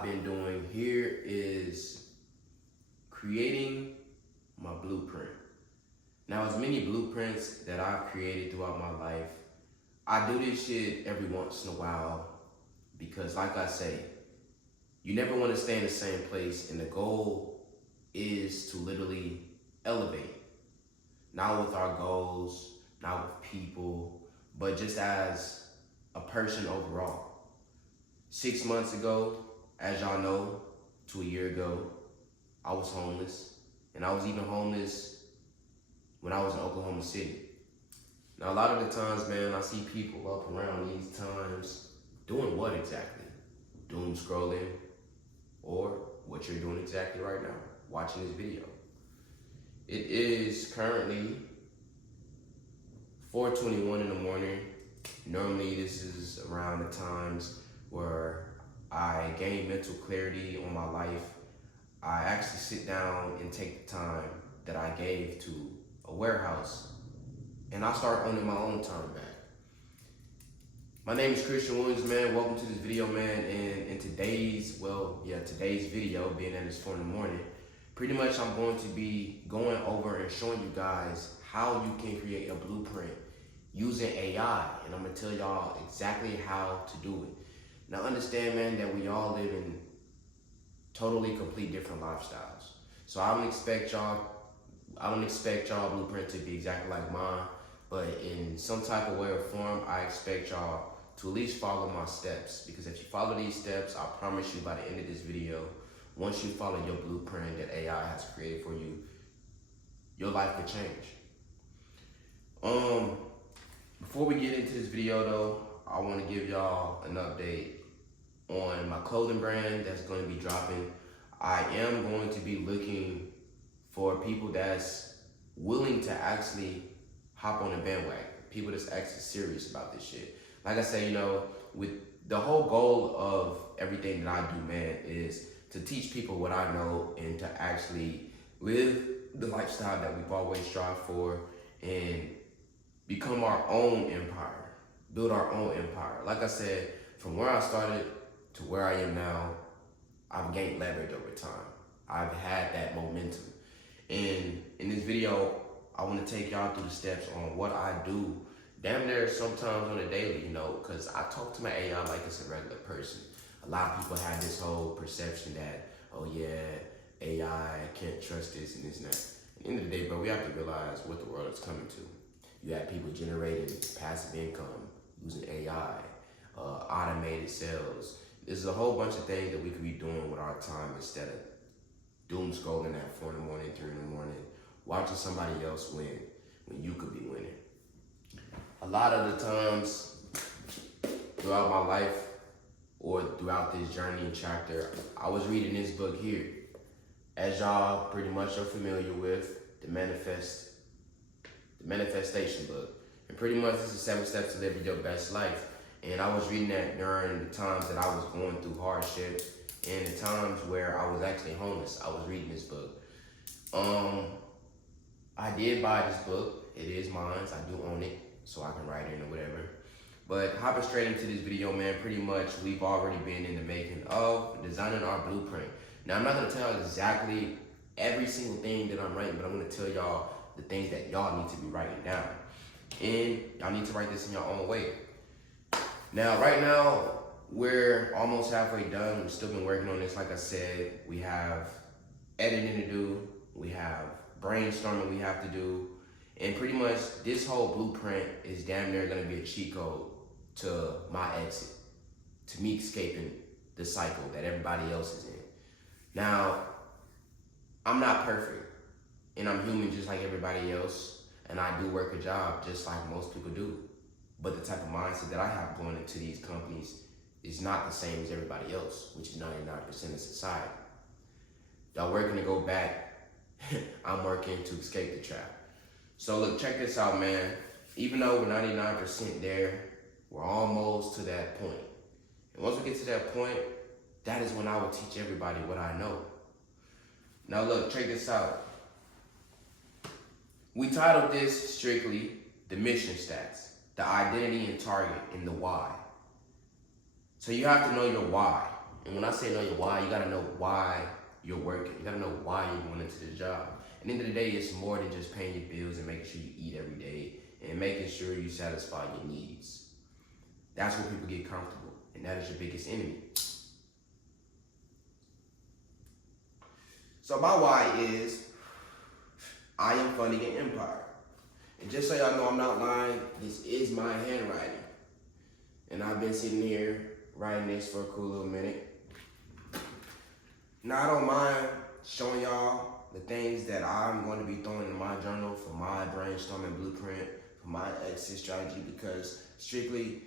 I've been doing here is creating my blueprint. Now, as many blueprints that I've created throughout my life, I do this shit every once in a while because, like I say, you never want to stay in the same place, and the goal is to literally elevate. Not with our goals, not with people, but just as a person overall. 6 months ago, as y'all know, to a year ago, I was homeless. And I was even homeless when I was in Oklahoma City. Now, a lot of the times, man, I see people up around these times doing what exactly? Doom scrolling, or what you're doing exactly right now, watching this video. It is currently 4:21 in the morning. Normally, this is around the times where I gain mental clarity on my life. I actually sit down and take the time that I gave to a warehouse, and I start owning my own time back. My name is Christian Williams, man. Welcome to this video, man. And in today's video, being that it's 4 in the morning, pretty much I'm going to be going over and showing you guys how you can create a blueprint using AI. And I'm gonna tell y'all exactly how to do it. Now understand, man, that we all live in totally complete different lifestyles. So I don't expect y'all blueprint to be exactly like mine, but in some type of way or form, I expect y'all to at least follow my steps. Because if you follow these steps, I promise you by the end of this video, once you follow your blueprint that AI has created for you, your life could change. Before we get into this video though, I want to give y'all an update on my clothing brand that's going to be dropping. I am going to be looking for people that's willing to actually hop on the bandwagon, people that's actually serious about this shit. Like I say, with the whole goal of everything that I do, man, is to teach people what I know and to actually live the lifestyle that we've always strived for and become our own empire, build our own empire. Like I said, from where I started to where I am now, I've gained leverage over time. I've had that momentum. And in this video, I want to take y'all through the steps on what I do damn near sometimes on a daily, because I talk to my AI like it's a regular person. A lot of people have this whole perception that, oh yeah, AI, I can't trust this and this and that. At the end of the day, bro, we have to realize what the world is coming to. You have people generating passive income using AI, automated sales. There's a whole bunch of things that we could be doing with our time instead of doom scrolling at 4 in the morning, 3 in the morning, watching somebody else win when you could be winning. A lot of the times throughout my life or throughout this journey and chapter, I was reading this book here. As y'all pretty much are familiar with, the Manifestation book. And pretty much this is 7 steps to live your best life. And I was reading that during the times that I was going through hardship and the times where I was actually homeless. I was reading this book. I did buy this book. It is mine. I do own it, so I can write it or whatever. But hopping straight into this video, man, pretty much we've already been in the making of designing our blueprint. Now, I'm not going to tell exactly every single thing that I'm writing, but I'm going to tell y'all the things that y'all need to be writing down. And y'all need to write this in your own way. Now, right now, we're almost halfway done. We've still been working on this. Like I said, we have editing to do. We have brainstorming we have to do. And pretty much this whole blueprint is damn near going to be a cheat code to my exit, to me escaping the cycle that everybody else is in. Now, I'm not perfect, and I'm human just like everybody else, and I do work a job just like most people do. But the type of mindset that I have going into these companies is not the same as everybody else, which is 99% of society. Y'all working to go back, I'm working to escape the trap. So look, check this out, man. Even though we're 99% there, we're almost to that point. And once we get to that point, that is when I will teach everybody what I know. Now look, check this out. We titled this strictly the mission stats, the identity and target, and the why. So you have to know your why. And when I say know your why, you gotta know why you're working. You gotta know why you're going into the job. At the end of the day, it's more than just paying your bills and making sure you eat every day and making sure you satisfy your needs. That's where people get comfortable, and that is your biggest enemy. So my why is, I am funding an empire. And just so y'all know I'm not lying, this is my handwriting. And I've been sitting here writing this for a cool little minute. Now I don't mind showing y'all the things that I'm going to be throwing in my journal for my brainstorming blueprint, for my exit strategy, because strictly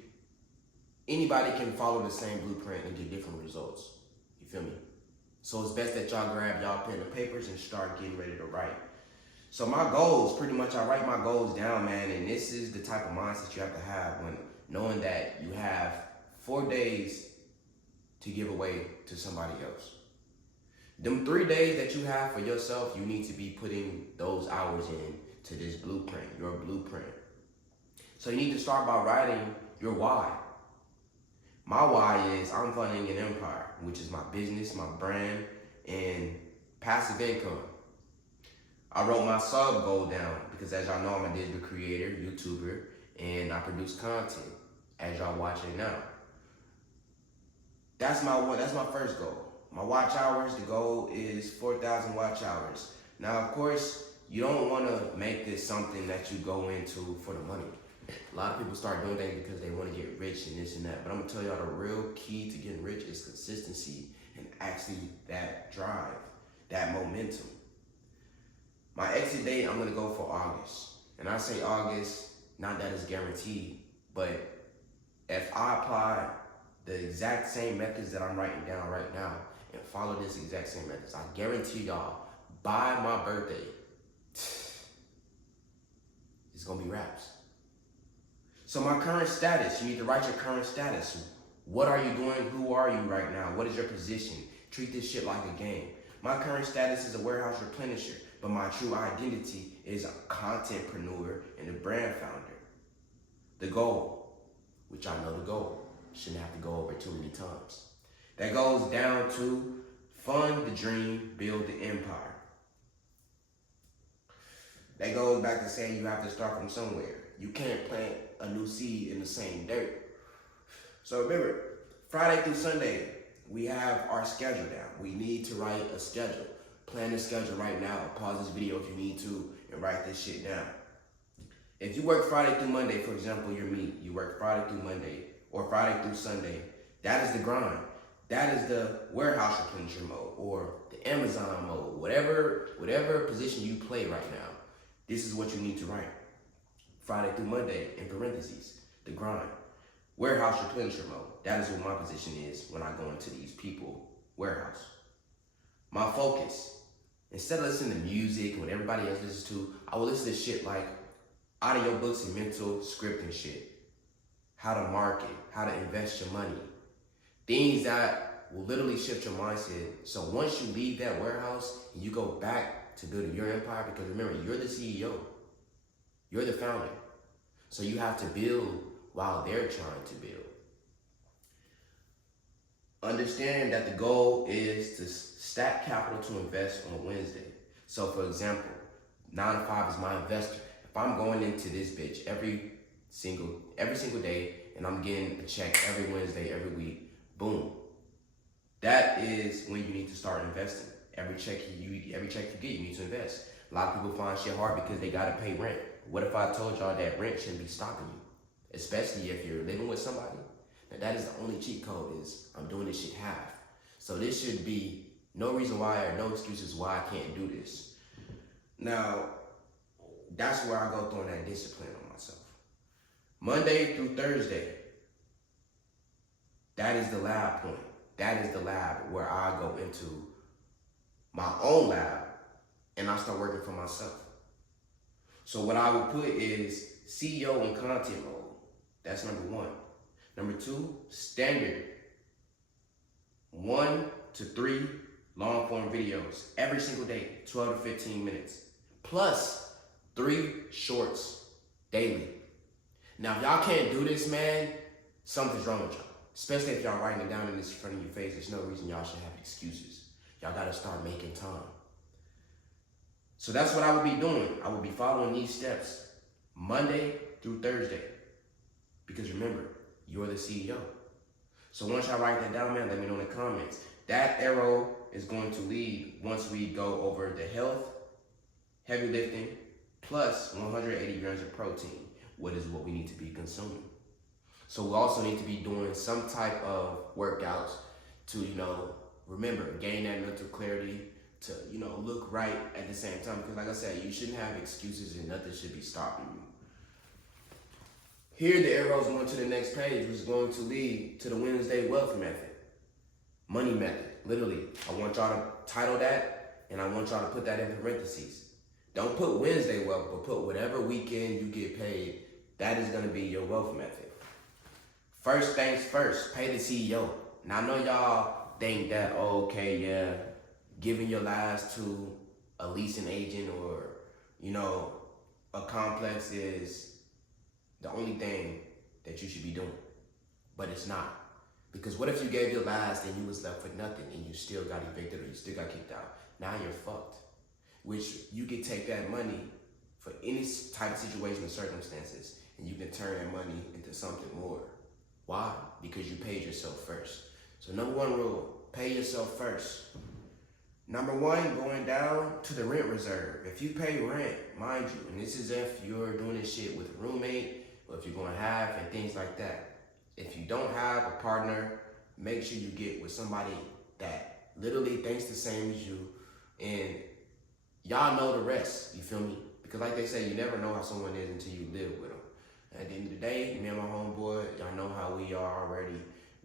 anybody can follow the same blueprint and get different results. You feel me? So it's best that y'all grab y'all pen and papers and start getting ready to write. So my goals, pretty much I write my goals down, man, and this is the type of mindset you have to have when knowing that you have 4 days to give away to somebody else. Them 3 days that you have for yourself, you need to be putting those hours in to this blueprint, your blueprint. So you need to start by writing your why. My why is I'm funding an empire, which is my business, my brand, and passive income. I wrote my sub goal down because as y'all know, I'm a digital creator, YouTuber, and I produce content as y'all watching now. That's my first goal. My watch hours, the goal is 4,000 watch hours. Now, of course, you don't want to make this something that you go into for the money. A lot of people start doing things because they want to get rich and this and that. But I'm going to tell y'all the real key to getting rich is consistency and actually that drive, that momentum. My exit date, I'm going to go for August. And I say August, not that it's guaranteed, but if I apply the exact same methods that I'm writing down right now and follow this exact same methods, I guarantee y'all, by my birthday, it's going to be wraps. So my current status, you need to write your current status. What are you doing? Who are you right now? What is your position? Treat this shit like a game. My current status is a warehouse replenisher, but my true identity is a contentpreneur and a brand founder. The goal, which I know the goal, shouldn't have to go over too many times. That goes down to fund the dream, build the empire. That goes back to saying you have to start from somewhere. You can't plant a new seed in the same dirt. So remember, Friday through Sunday, we have our schedule down. We need to write a schedule. Plan the schedule right now. Pause this video if you need to and write this shit down. If you work Friday through Monday, for example, you're me. You work Friday through Monday or Friday through Sunday. That is the grind. That is the warehouse replenisher mode or the Amazon mode. Whatever position you play right now, this is what you need to write. Friday through Monday, in parentheses, the grind. Warehouse replenisher mode. That is what my position is when I go into these people warehouse. My focus. Instead of listening to music and what everybody else listens to, I will listen to shit like audiobooks and mental scripting shit. How to market, how to invest your money. Things that will literally shift your mindset. So once you leave that warehouse and you go back to building your empire, because remember, you're the CEO. You're the founder. So you have to build while they're trying to build. Understand that the goal is to stack capital to invest on Wednesday. So for example, 9 to 5 is my investor. If I'm going into this bitch every single day and I'm getting a check every Wednesday, every week, boom. That is when you need to start investing. Every check you get, you need to invest. A lot of people find shit hard because they gotta pay rent. What if I told y'all that rent shouldn't be stopping you? Especially if you're living with somebody. Now that is the only cheat code is I'm doing this shit half. So this should be no reason why or no excuses why I can't do this. Now, that's where I go throwing that discipline on myself. Monday through Thursday, that is the lab point. That is the lab where I go into my own lab and I start working for myself. So what I would put is CEO and content mode. That's number 1. Number 2, standard 1 to 3 long form videos every single day, 12 to 15 minutes, plus 3 shorts daily. Now, if y'all can't do this, man, something's wrong with y'all. Especially if y'all writing it down in this front of your face, there's no reason y'all should have excuses. Y'all gotta start making time. So that's what I would be doing. I would be following these steps Monday through Thursday. Because remember, you're the CEO. So once y'all write that down, man, let me know in the comments. That arrow is going to lead once we go over the health, heavy lifting, plus 180 grams of protein. What is what we need to be consuming. So we also need to be doing some type of workouts to, remember, gain that mental clarity, to, look right at the same time. Because like I said, you shouldn't have excuses and nothing should be stopping you. Here, the arrow's going to the next page, which is going to lead to the Wednesday wealth method, money method. Literally, I want y'all to title that, and I want y'all to put that in parentheses. Don't put Wednesday wealth, but put whatever weekend you get paid. That is going to be your wealth method. First things first, pay the CEO. Now, I know y'all think that, giving your lives to a leasing agent or, a complex is the only thing that you should be doing. But it's not. Because what if you gave your lives and you was left with nothing and you still got evicted or you still got kicked out? Now you're fucked. Which you can take that money for any type of situation or circumstances and you can turn that money into something more. Why? Because you paid yourself first. So number one rule, pay yourself first. Number one, going down to the rent reserve. If you pay rent, mind you, and this is if you're doing this shit with a roommate, or if you're going to have and things like that. If you don't have a partner, make sure you get with somebody that literally thinks the same as you, and y'all know the rest, you feel me? Because like they say, you never know how someone is until you live with them. At the end of the day, me and my homeboy, y'all know how we are already.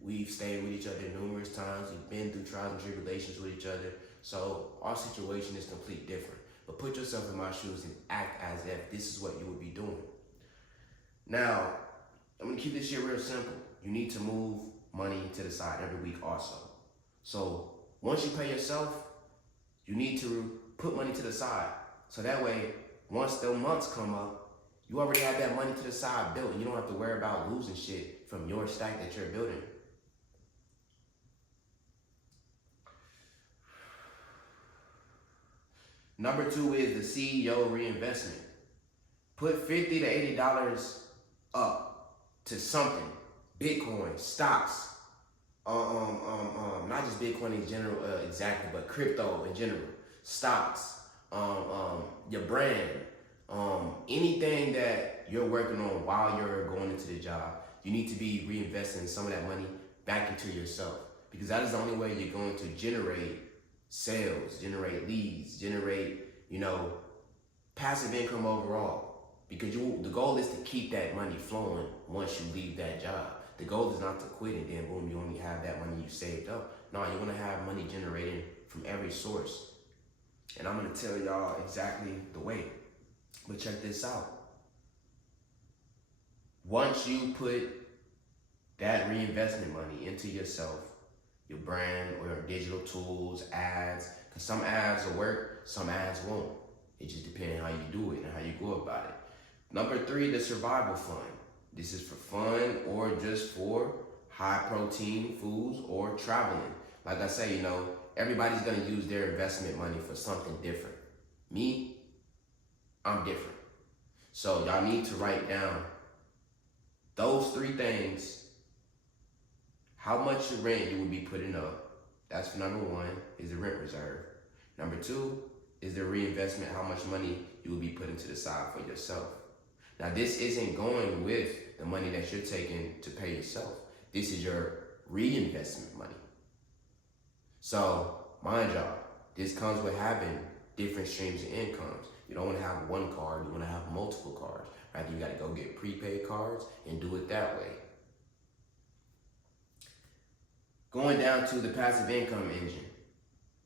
We've stayed with each other numerous times. We've been through trials and tribulations with each other. So our situation is completely different. But put yourself in my shoes and act as if this is what you would be doing. Now, I'm gonna keep this shit real simple. You need to move money to the side every week also. So once you pay yourself, you need to put money to the side. So that way, once the months come up, you already have that money to the side built and you don't have to worry about losing shit from your stack that you're building. Number two is the CEO reinvestment. Put $50 to $80 up to something. Bitcoin, stocks, not just Bitcoin in general, exactly, but crypto in general, stocks, your brand, anything that you're working on while you're going into the job, you need to be reinvesting some of that money back into yourself, because that is the only way you're going to generate sales, generate leads, generate, passive income overall. Because the goal is to keep that money flowing once you leave that job. The goal is not to quit and then boom, you only have that money you saved up. No, you want to have money generating from every source. And I'm going to tell y'all exactly the way. But check this out. Once you put that reinvestment money into yourself, your brand or your digital tools, ads, because some ads will work, some ads won't. It just depends on how you do it and how you go about it. Number three, the survival fund. This is for fun or just for high protein foods or traveling. Like I say, everybody's gonna use their investment money for something different. Me, I'm different. So y'all need to write down those three things. How much your rent you would be putting up. That's for number one, is the rent reserve. Number two is the reinvestment, how much money you will be putting to the side for yourself. Now, this isn't going with the money that you're taking to pay yourself. This is your reinvestment money. So, mind y'all, this comes with having different streams of incomes. You don't want to have one card, you want to have multiple cards. Right? You got to go get prepaid cards and do it that way. Going down to the passive income engine.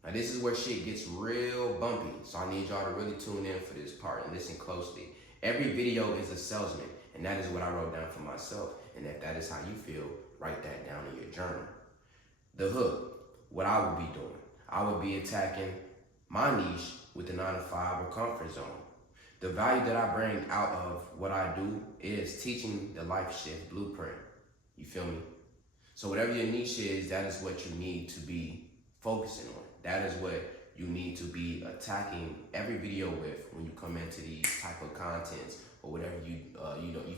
Now, this is where shit gets real bumpy. So I need y'all to really tune in for this part and listen closely. Every video is a salesman, and that is what I wrote down for myself. And if that is how you feel, write that down in your journal. The hook, what I would be doing. I would be attacking my niche with the 9 to 5 or comfort zone. The value that I bring out of what I do is teaching the life shift blueprint. You feel me? So whatever your niche is, that is what you need to be focusing on. That is what you need to be attacking every video with when you come into these type of contents or whatever you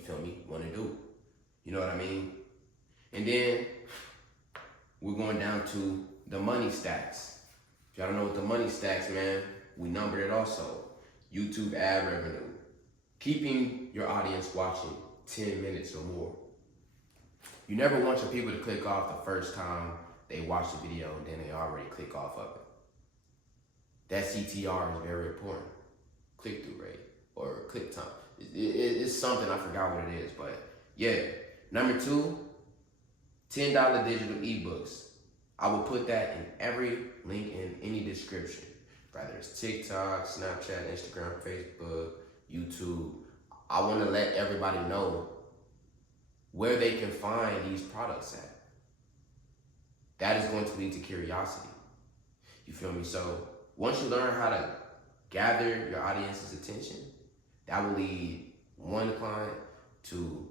feel me, want to do. You know what I mean? And then we're going down to the money stacks. If y'all don't know what the money stacks, man, we numbered it also. YouTube ad revenue. Keeping your audience watching 10 minutes or more. You never want your people to click off the first time they watch the video and then they already click off of it. That CTR is very important. Click-through rate or click time. It's something, I forgot what it is, but yeah. Number 2, $10 digital ebooks. I will put that in every link in any description, whether it's TikTok, Snapchat, Instagram, Facebook, YouTube. I want to let everybody know where they can find these products at. That is going to lead to curiosity. You feel me? So once you learn how to gather your audience's attention, that will lead one client to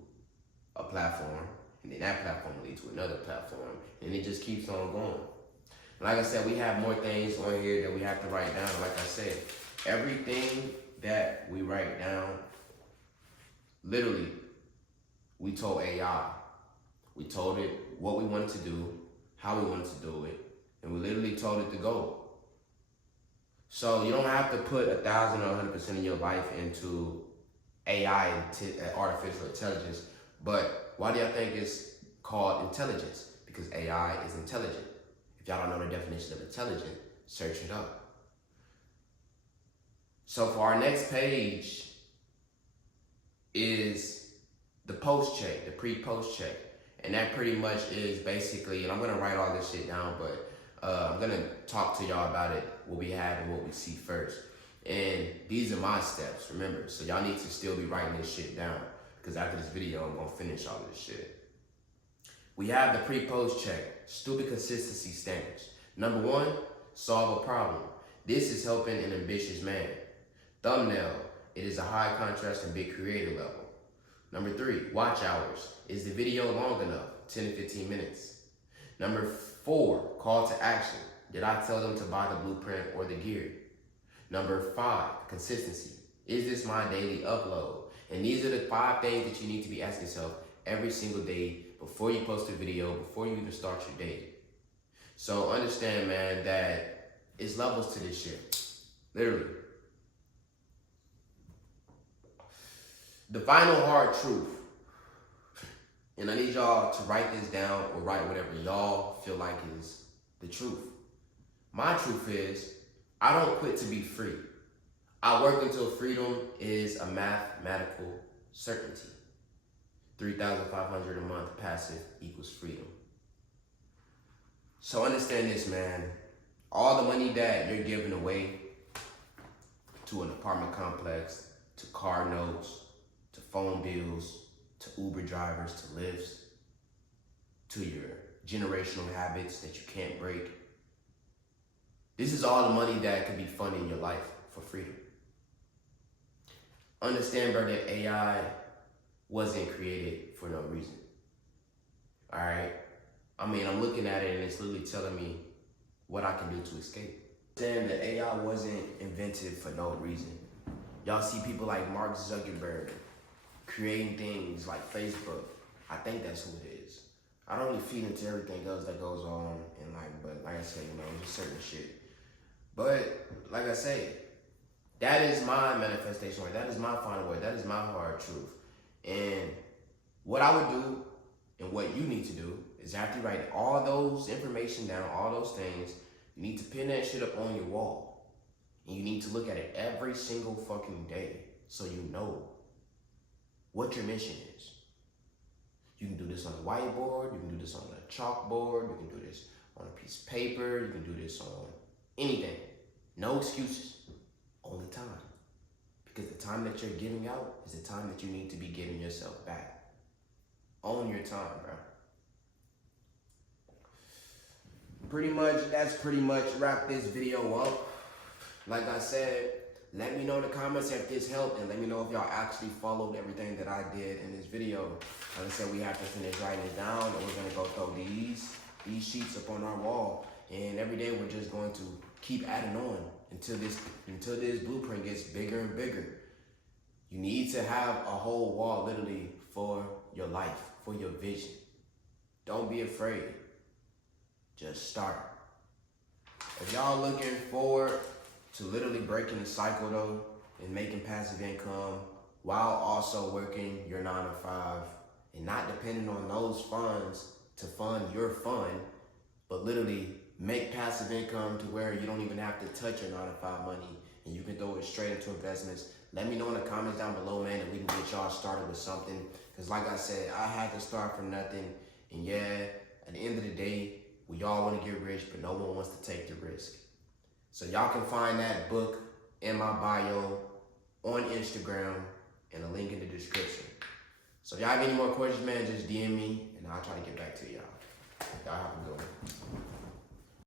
a platform, and then that platform will lead to another platform, and it just keeps on going. Like I said, we have more things on here that we have to write down. Like I said, everything that we write down, literally, we told AI. We told it what we wanted to do, how we wanted to do it, and we literally told it to go. So you don't have to put 1,000 or 100% of your life into AI and artificial intelligence. But why do y'all think it's called intelligence? Because AI is intelligent. If y'all don't know the definition of intelligent, search it up. So for our next page is the post check, the pre-post check. And that pretty much is basically, and I'm gonna write all this shit down, but I'm gonna talk to y'all about it, what we have and what we see first. And these are my steps, remember. So y'all need to still be writing this shit down, because after this video, I'm gonna finish all of this shit. We have the pre-post check, stupid consistency standards. Number 1, solve a problem. This is helping an ambitious man. Thumbnail, it is a high contrast and big creator level. Number 3, watch hours. Is the video long enough? 10 to 15 minutes. Number 4, call to action. Did I tell them to buy the blueprint or the gear? Number 5, consistency. Is this my daily upload? And these are the 5 things that you need to be asking yourself every single day before you post a video, before you even start your day. So understand, man, that it's levels to this shit. Literally. The final hard truth, and I need y'all to write this down or write whatever y'all feel like is the truth. My truth is, I don't quit to be free. I work until freedom is a mathematical certainty. 3,500 a month passive equals freedom. So understand this, man. All the money that you're giving away to an apartment complex, to car notes, to phone bills, to Uber drivers, to Lyfts, to your generational habits that you can't break. This is all the money that could be funding your life for freedom. Understand, bro, that AI wasn't created for no reason. All right? I mean, I'm looking at it and it's literally telling me what I can do to escape. Saying that AI wasn't invented for no reason. Y'all see people like Mark Zuckerberg creating things like Facebook. I think that's who it is. I don't really feed into everything else that goes on in life, but like I said, just certain shit. But like I say, that is my manifestation word. That is my final word. That is my hard truth. And what I would do and what you need to do is after you write all those information down, all those things, you need to pin that shit up on your wall. And you need to look at it every single fucking day so you know what your mission is. You can do this on a whiteboard, you can do this on a chalkboard, you can do this on a piece of paper, you can do this on anything. No excuses, only time. Because the time that you're giving out is the time that you need to be giving yourself back. Own your time, bro. That's pretty much wrap this video up. Like I said, Let me know in the comments if this helped, and let me know if y'all actually followed everything that I did in this video. Like I said, we have to finish writing it down, and we're gonna go throw these sheets up on our wall. And every day we're just going to keep adding on until this blueprint gets bigger and bigger. You need to have a whole wall literally for your life, for your vision. Don't be afraid. Just start. If y'all looking forward to literally breaking the cycle though and making passive income while also working your 9 to 5 and not depending on those funds to fund your fund, but literally make passive income to where you don't even have to touch your 9 to 5 money and you can throw it straight into investments. Let me know in the comments down below, man, and we can get y'all started with something. Because like I said, I had to start from nothing. And yeah, at the end of the day, we all want to get rich, but no one wants to take the risk. So y'all can find that book in my bio on Instagram and a link in the description. So if y'all have any more questions, man, just DM me and I'll try to get back to y'all. Y'all have a good one.